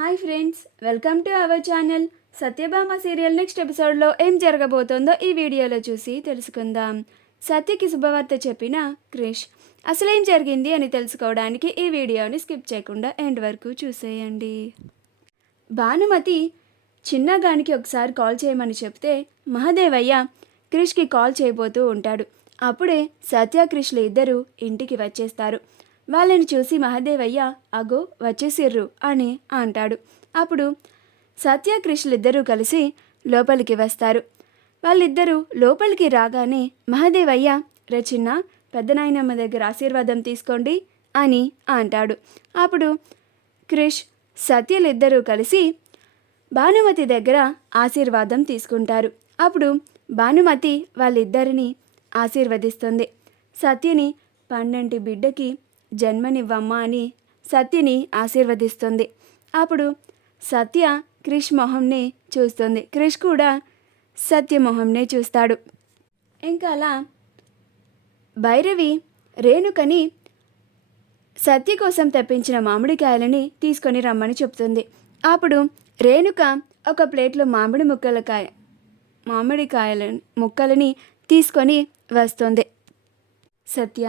Hi friends, welcome to our channel. Satyabhama serial next ఎపిసోడ్లో ఏం జరగబోతోందో ఈ వీడియోలో చూసి తెలుసుకుందాం. సత్యకి శుభవార్త చెప్పిన క్రిష్ అసలేం జరిగింది అని తెలుసుకోవడానికి ఈ వీడియోని స్కిప్ చేయకుండా ఎండ్ వరకు చూసేయండి. భానుమతి చిన్నగానికి ఒకసారి కాల్ చేయమని చెప్తే మహదేవయ్య క్రిష్కి కాల్ చేయబోతూ ఉంటాడు. అప్పుడే సత్య క్రిష్లు ఇద్దరు ఇంటికి వచ్చేస్తారు. వాళ్ళని చూసి మహదేవయ్య అగో వచ్చేసిర్రు అని అంటాడు. అప్పుడు సత్య క్రిష్లిద్దరూ కలిసి లోపలికి వస్తారు. వాళ్ళిద్దరూ లోపలికి రాగానే మహదేవయ్య చిన్న పెద్దనాయనమ్మ దగ్గర ఆశీర్వాదం తీసుకోండి అని అంటాడు. అప్పుడు క్రిష్ సత్యలిద్దరూ కలిసి భానుమతి దగ్గర ఆశీర్వాదం తీసుకుంటారు. అప్పుడు భానుమతి వాళ్ళిద్దరిని ఆశీర్వదిస్తుంది. సత్యని పండంటి బిడ్డకి జన్మనివ్వమ్మా అని సత్యని ఆశీర్వదిస్తుంది. అప్పుడు సత్య క్రిష్ మొహంనే చూస్తుంది. క్రిష్ కూడా సత్య మొహంనే చూస్తాడు. ఇంకా అలా భైరవి రేణుకని సత్య కోసం తెప్పించిన మామిడికాయలని తీసుకొని రమ్మని చెప్తుంది. అప్పుడు రేణుక ఒక ప్లేట్లో మామిడికాయల ముక్కలని తీసుకొని వస్తుంది. సత్య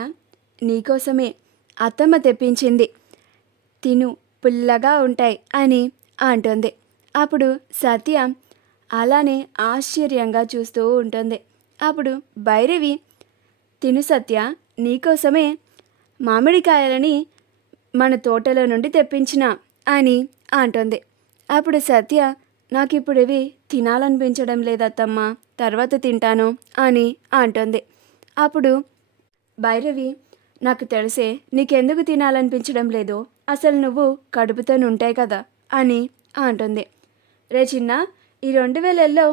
నీకోసమే అత్తమ్మ తెప్పించింది, తిను పుల్లగా ఉంటాయి అని అంటుంది. అప్పుడు సత్య అలానే ఆశ్చర్యంగా చూస్తూ ఉంటుంది. అప్పుడు భైరవి తిను సత్య, నీకోసమే మామిడికాయలని మన తోటలో నుండి తెప్పించిన అని అంటుంది. అప్పుడు సత్య నాకు ఇప్పుడు ఇవి తినాలనిపించడం లేదత్తమ్మ, తర్వాత తింటాను అని అంటుంది. అప్పుడు భైరవి నాకు తెలిసే నీకెందుకు తినాలనిపించడం లేదో, అసలు నువ్వు కడుపుతోనే ఉంటాయి కదా అని అంటుంది. రే చిన్న, ఈ 2000లో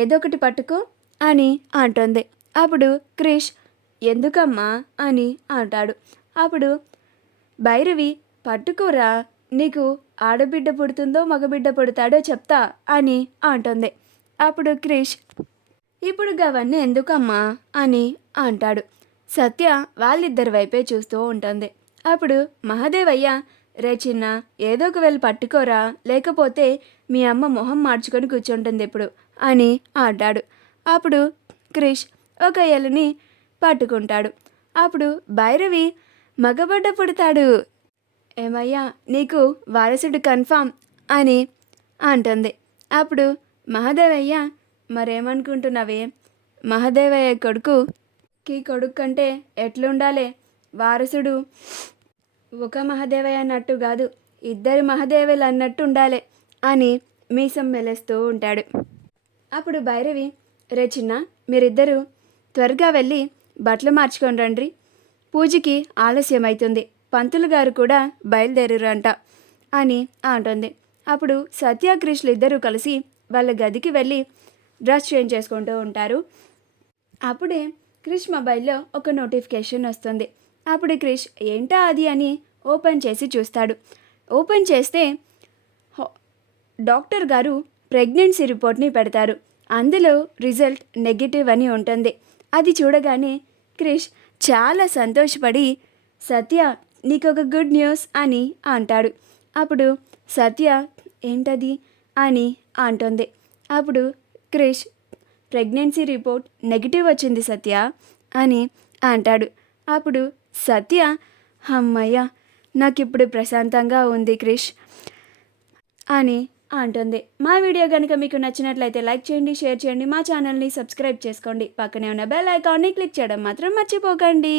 ఏదో ఒకటి పట్టుకో అని అంటుంది. అప్పుడు క్రిష్ ఎందుకమ్మా అని అంటాడు. అప్పుడు భైరవి పట్టుకోరా, నీకు ఆడబిడ్డ పుడుతుందో మగబిడ్డ పుడతాడో చెప్తా అని అంటుంది. అప్పుడు క్రిష్ ఇప్పుడు అవన్నీ ఎందుకమ్మా అని అంటాడు. సత్య వాళ్ళిద్దరి వైపే చూస్తూ ఉంటుంది. అప్పుడు మహదేవయ్య రే చిన్న, ఏదో ఒక వెళ్ళి పట్టుకోరా, లేకపోతే మీ అమ్మ మొహం మార్చుకొని కూర్చుంటుంది ఇప్పుడు అని అంటాడు. అప్పుడు క్రిష్ ఒక ఎలుని పట్టుకుంటాడు. అప్పుడు భైరవి మగబడ్డ పుడతాడు, ఏమయ్యా నీకు వారసుడు కన్ఫామ్ అని అంటుంది. అప్పుడు మహదేవయ్య మరేమనుకుంటున్నావే, మహదేవయ్య కొడుకు కంటే ఎట్లుండాలి, వారసుడు ఒక మహదేవయ్య అన్నట్టు కాదు, ఇద్దరు మహదేవులు అన్నట్టు ఉండాలి అని మీసం మెలేస్తూ ఉంటాడు. అప్పుడు భైరవి రే చిన్న, మీరిద్దరూ త్వరగా వెళ్ళి బట్టలు మార్చుకొని రండి, పూజకి ఆలస్యం అవుతుంది, పంతులు గారు కూడా బయలుదేరురంట అని అంటుంది. అప్పుడు సత్య క్రిష్లు ఇద్దరూ కలిసి వాళ్ళ గదికి వెళ్ళి డ్రెస్ చేంజ్ చేసుకుంటూ ఉంటారు. అప్పుడే క్రిష్ మొబైల్లో ఒక నోటిఫికేషన్ వస్తుంది. అప్పుడు క్రిష్ ఏంటా అది అని ఓపెన్ చేసి చూస్తాడు. ఓపెన్ చేస్తే డాక్టర్ గారు ప్రెగ్నెన్సీ రిపోర్ట్ని పెడతారు. అందులో రిజల్ట్ నెగిటివ్ అని ఉంటుంది. అది చూడగానే క్రిష్ చాలా సంతోషపడి సత్య నీకొక గుడ్ న్యూస్ అని అంటాడు. అప్పుడు సత్య ఏంటది అని అంటుంది. అప్పుడు క్రిష్ ప్రెగ్నెన్సీ రిపోర్ట్ నెగిటివ్ వచ్చింది సత్య అని అంటాడు. అప్పుడు సత్య అమ్మయ్య నాకు ఇప్పుడు ప్రశాంతంగా ఉంది క్రిష్ అని అంటుంది. మా వీడియో కనుక మీకు నచ్చినట్లయితే లైక్ చేయండి, షేర్ చేయండి, మా ఛానల్ని సబ్స్క్రైబ్ చేసుకోండి, పక్కనే ఉన్న బెల్ ఐకాన్ని క్లిక్ చేయడం మాత్రం మర్చిపోకండి.